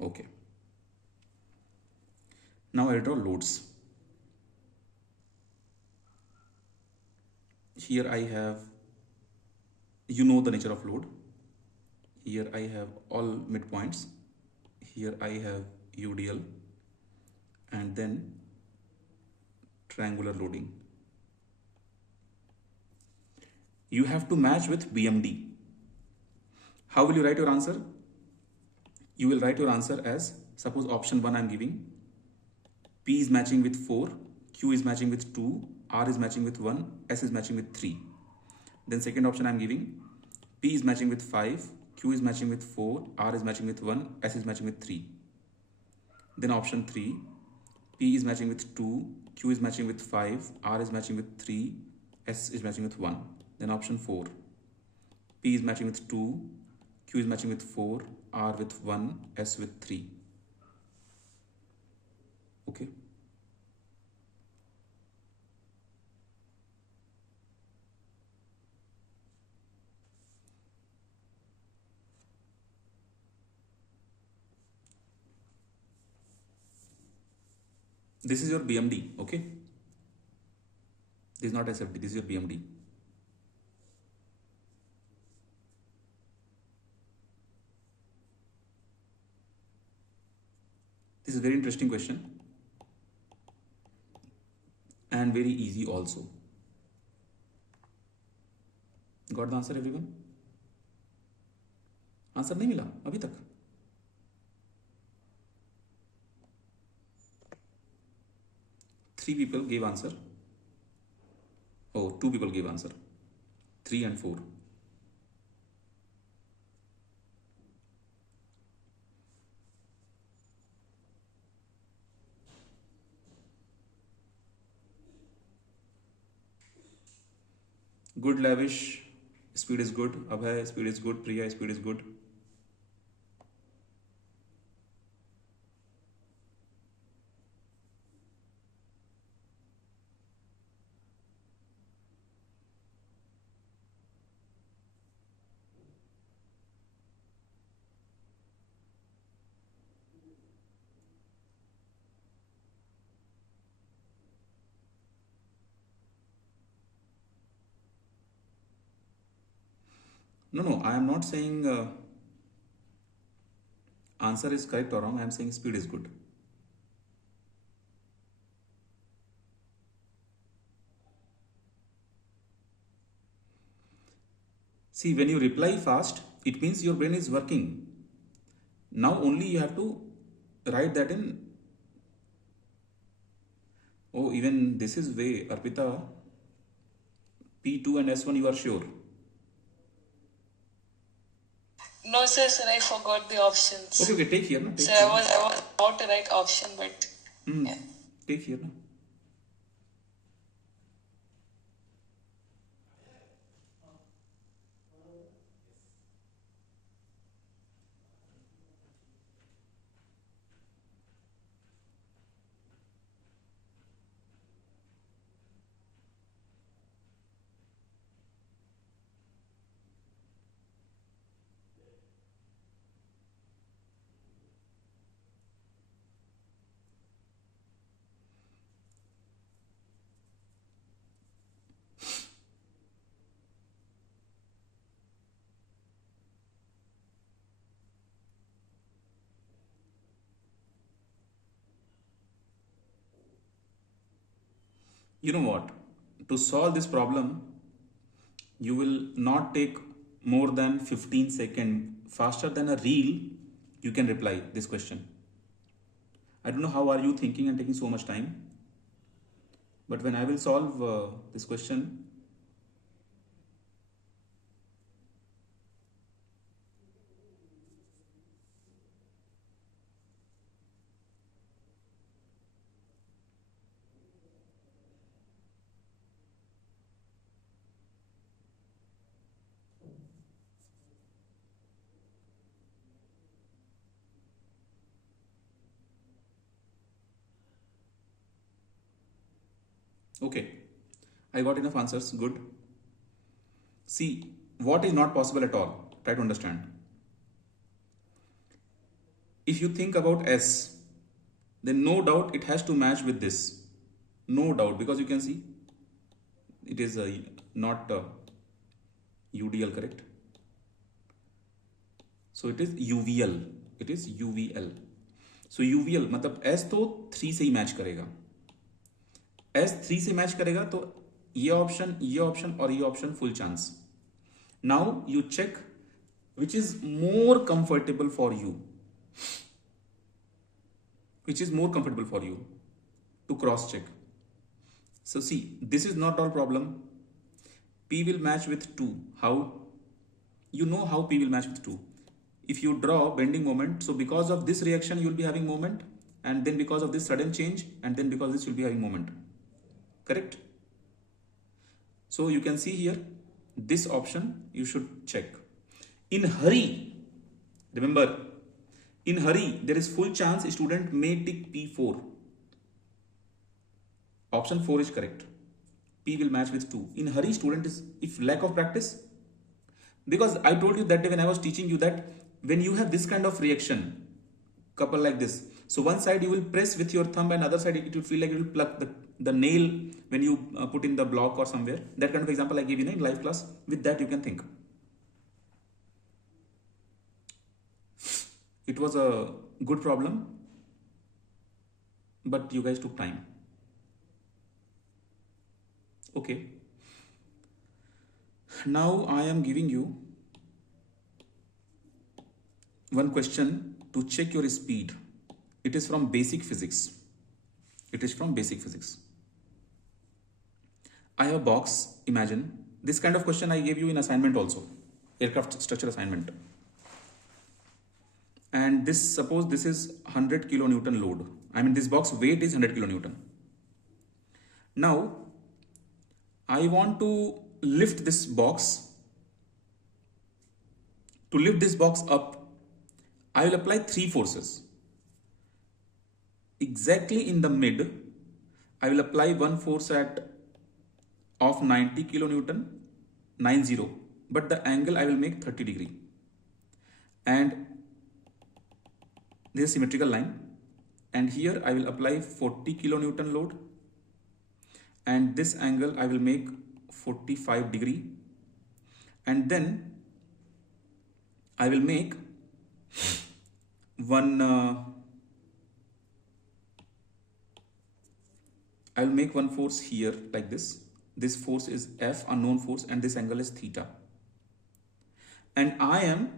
Okay. Now I'll draw loads. Here I have, you know the nature of load. Here I have all midpoints. Here I have UDL and then triangular loading. You have to match with BMD. How will you write your answer? You will write your answer as, suppose option 1 I am giving, P is matching with 4, Q is matching with 2, R is matching with 1, S is matching with 3. Then second option I am giving, P is matching with 5, Q is matching with 4, R is matching with 1, S is matching with 3. Then option 3, P is matching with 2, Q is matching with 5, R is matching with 3, S is matching with 1. Then option 4, P is matching with 2, Q is matching with 4, R with 1, S with 3. Okay. This is your BMD, okay? This is not SFD, this is your BMD. This is a very interesting question and very easy also. Got the answer everyone? Answer नहीं मिला अभी तक? Three people gave answer. Oh, two people gave answer. 3 and 4. Good Lavish, speed is good. Abhay, speed is good. Priya, speed is good. No, I am not saying answer is correct or wrong. I am saying speed is good. See, when you reply fast, it means your brain is working. Now only you have to write that in. Oh, even this is way, Arpita. P2 and S1, you are sure? No, sir, I forgot the options. Okay, take here. No? Take So here. I was about to write option, but yeah. Take here. No? You know what? To solve this problem, you will not take more than 15 seconds. Faster than a reel, you can reply this question. I don't know how are you thinking and taking so much time. But when I will solve this question, Okay, I got enough answers. Good. See, what is not possible at all? Try to understand. If you think about S, then no doubt it has to match with this. No doubt, because you can see it is not UDL, correct? So it is UVL. It is UVL. So UVL मतलब S तो 3 से ही match करेगा. S 3 से match करेगा तो ये option और ये option full chance. Now you check which is more comfortable for you. Which is more comfortable for you to cross check. So see, this is not all problem. P will match with 2. How? You know how P will match with 2. If you draw bending moment, so because of this reaction you will be having moment, and then because of this sudden change, and then because of this you will be having moment. Correct? So you can see here, this option you should check. In hurry, remember, in hurry there is full chance student may tick P4. Option 4 is correct. P will match with 2. In hurry student is, if lack of practice, because I told you that day when I was teaching you that when you have this kind of reaction, couple like this, so one side you will press with your thumb and other side it will feel like it will pluck the nail when you put in the block or somewhere. That kind of example I gave you in live class. With that you can think. It was a good problem, but you guys took time. Okay. Now I am giving you one question to check your speed. It is from basic physics. It is from basic physics. I have a box. Imagine this kind of question I gave you in assignment also, aircraft structure assignment. And this, suppose this is 100 kilonewton load. I mean this box weight is 100 kilonewton. Now I want to lift this box. To lift this box up, I will apply 3 forces. Exactly in the mid, I will apply one force of 90 kilonewton, 90, but the angle I will make 30 degree. And this is symmetrical line. And here I will apply 40 kilonewton load. And this angle I will make 45 degree. And then I will make one I will make one force here like this. This force is F, unknown force, and this angle is theta. And I am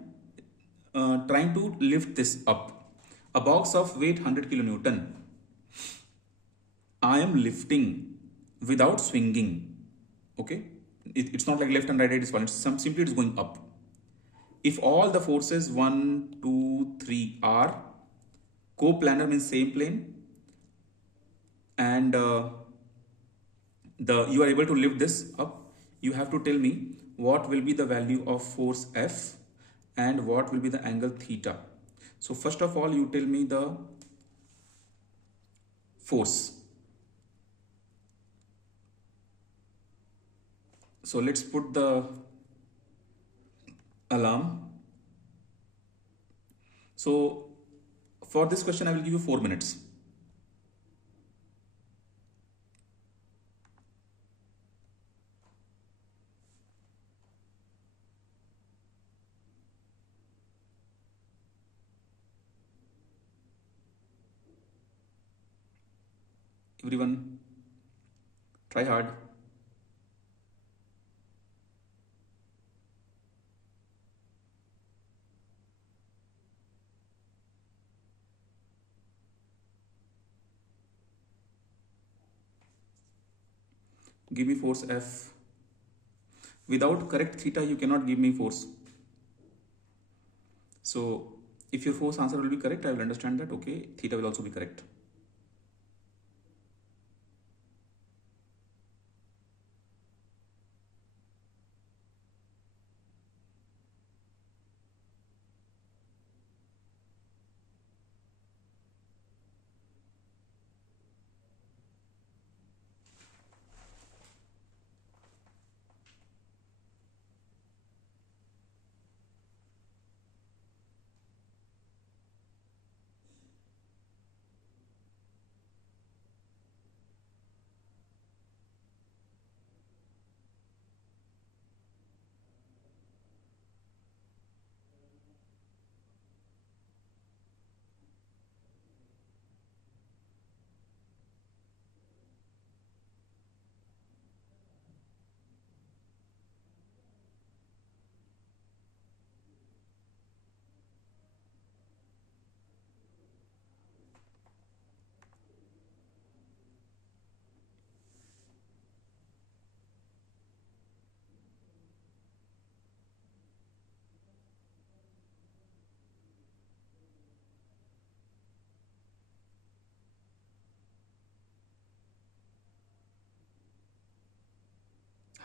trying to lift this up. A box of weight 100 kilonewton. I am lifting without swinging. Okay, it's not like left and right is falling. Simply it is going up. If all the forces 1, 2, 3 are coplanar, means same plane, and you are able to lift this up, you have to tell me what will be the value of force F and what will be the angle theta. So first of all, you tell me the force. So let's put the alarm. So for this question I will give you 4 minutes. Everyone, try hard. Give me force F. Without correct theta, you cannot give me force. So if your force answer will be correct, I will understand that, okay, theta will also be correct.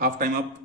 Half time up.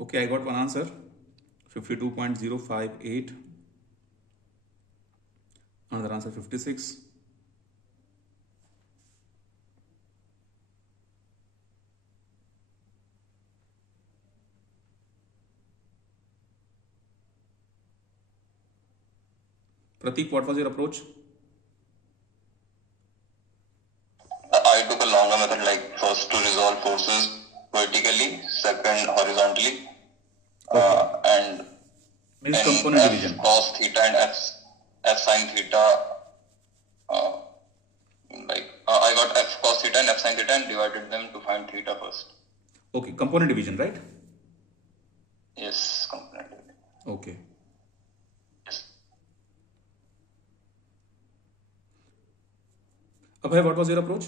Okay, I got one answer, 52.058. Another answer, 56. Pratik, what was your approach? I took a longer method, like first to resolve forces vertically, second horizontally, and Means in component F division. cos theta and F sin theta, I got F cos theta and F sin theta and divided them to find theta first. Okay, component division, right? Yes, component division. Okay. Yes. Abhay, what was your approach?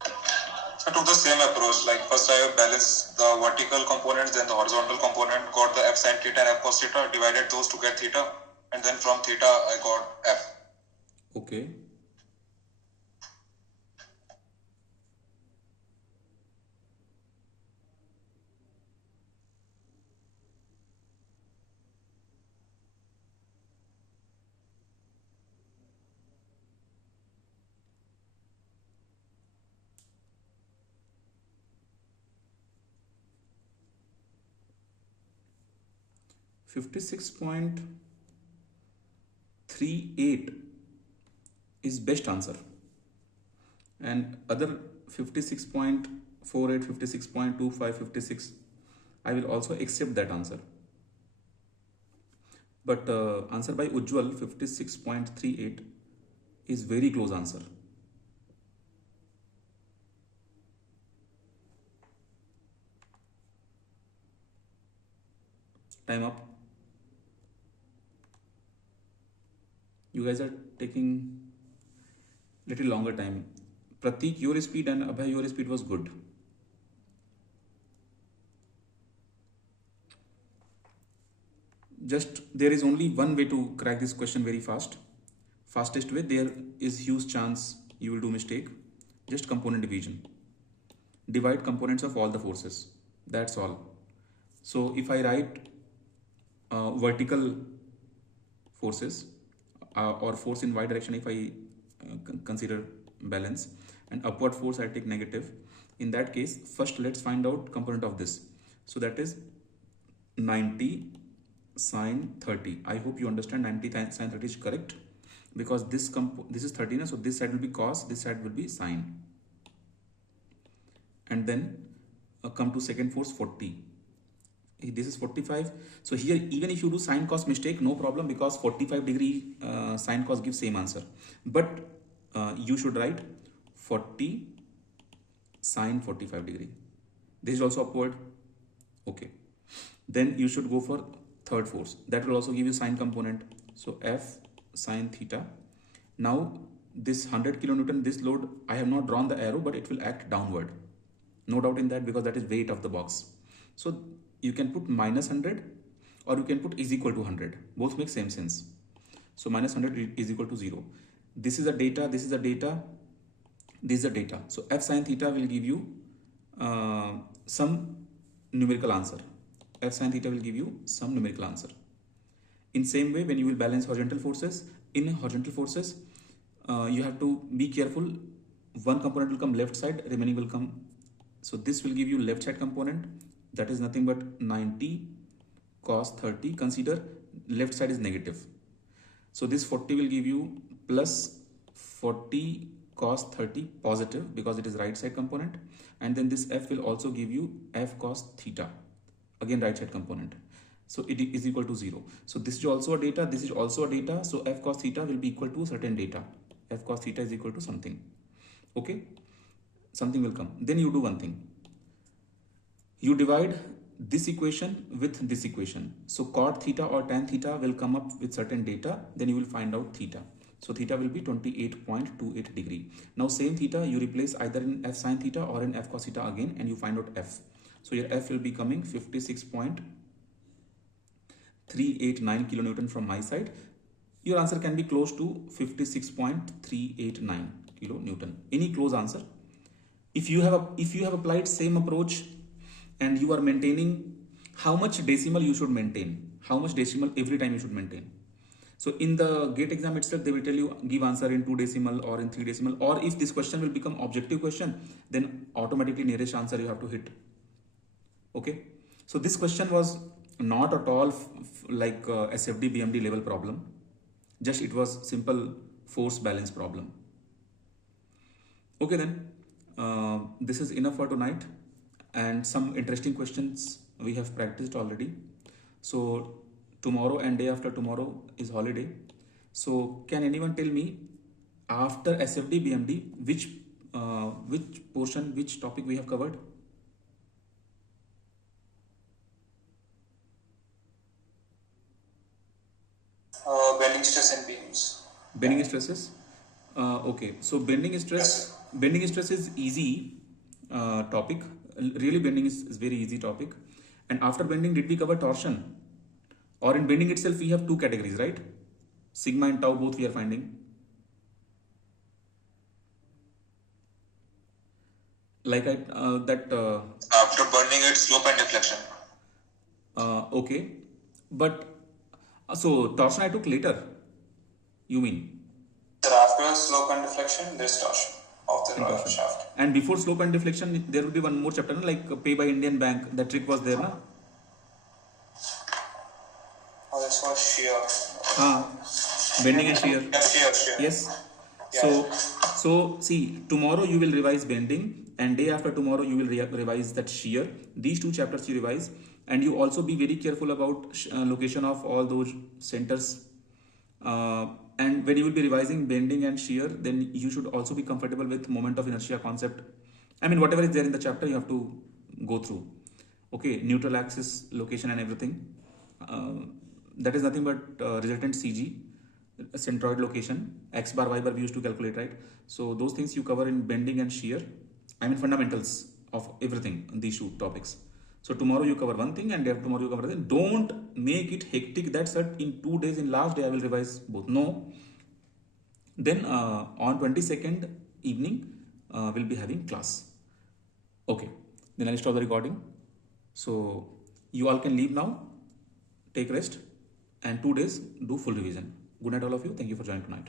I took the same approach. Like first I balanced the vertical components, then the horizontal component, got the F sin theta and F cos theta, divided those to get theta, and then from theta I got F. Okay. $56.38 is best answer, and other 56.48, 56.25, 56, I will also accept that answer. But answer by Ujjwal, 56.38, is very close answer. Time up. You guys are taking little longer time. Pratik, your speed, and Abhay, your speed was good. Just there is only one way to crack this question very fast. Fastest way, there is huge chance you will do mistake. Just component division. Divide components of all the forces. That's all. So if I write vertical forces or force in y direction, if I consider balance, and upward force I take negative, in that case first let's find out component of this. So that is 90 sine 30. I hope you understand 90 sine 30 is correct, because this is 30, so this side will be cos, this side will be sine. And then come to second force, 40. This is 45. So here even if you do sine cos mistake, no problem, because 45 degree sine cos gives same answer. But you should write 40 sine 45 degree. This is also upward. Okay. Then you should go for third force. That will also give you sine component. So F sine theta. Now this 100 kilonewton, this load, I have not drawn the arrow, but it will act downward. No doubt in that, because that is weight of the box. So you can put minus 100 or you can put is equal to 100. Both make same sense. So minus 100 is equal to 0. This is a data, this is a data, this is a data. So F sine theta will give you some numerical answer. F sine theta will give you some numerical answer. In same way, when you will balance horizontal forces, in horizontal forces, you have to be careful. One component will come left side, remaining will come. So this will give you left side component. That is nothing but 90 cos 30. Consider left side is negative. So this 40 will give you plus 40 cos 30 positive, because it is right side component. And then this F will also give you F cos theta, again right side component. So it is equal to 0. So this is also a data, this is also a data. So f cos theta will be equal to certain data. F cos theta is equal to something. Okay, something will come. Then you do one thing. You divide this equation with this equation. So cot theta or tan theta will come up with certain data. Then you will find out theta. So theta will be 28.28 degree. Now same theta you replace either in f sin theta or in f cos theta again, and you find out f. So your f will be coming 56.389 kilonewton from my side. Your answer can be close to 56.389 kilonewton. Any close answer. If you have applied same approach and you are maintaining, how much decimal you should maintain, how much decimal every time you should maintain. So in the GATE exam itself, they will tell you give answer in 2 decimal or in 3 decimal, or if this question will become objective question, then automatically nearest answer you have to hit. Okay, so this question was not at all like SFD BMD level problem, just it was simple force balance problem. Okay, then this is enough for tonight, and some interesting questions we have practiced already. So tomorrow and day after tomorrow is holiday. So can anyone tell me, after SFD BMD, which portion, which topic we have covered? Bending stress and beams. Bending stresses. Okay, so bending stress is easy topic. Really, bending is very easy topic. And after bending, did we cover torsion? Or in bending itself, we have 2 categories, right? Sigma and tau, both we are finding. Like After bending, it's slope and deflection. Okay, but so torsion I took later, you mean? So after slope and deflection, there's torsion of the shaft. And before slope and deflection, there will be one more chapter, like pay by Indian Bank. That trick was there, na? Oh, that's for shear. Bending and shear. Yeah, shear. Yes. Yeah. So see, tomorrow you will revise bending, and day after tomorrow you will revise that shear. These 2 chapters you revise, and you also be very careful about location of all those centers. And when you will be revising bending and shear, then you should also be comfortable with moment of inertia concept. I mean, whatever is there in the chapter, you have to go through. Okay, neutral axis location and everything. That is nothing but resultant CG, centroid location, x bar, y bar we used to calculate, right? So those things you cover in bending and shear. I mean, fundamentals of everything, these 2 topics. So tomorrow you cover one thing, and day after tomorrow you cover another. Don't make it hectic. That's it. In 2 days, in last day I will revise both. No. Then on 22nd evening we'll be having class. Okay. Then I'll stop the recording. So you all can leave now. Take rest, and 2 days do full revision. Good night all of you. Thank you for joining tonight.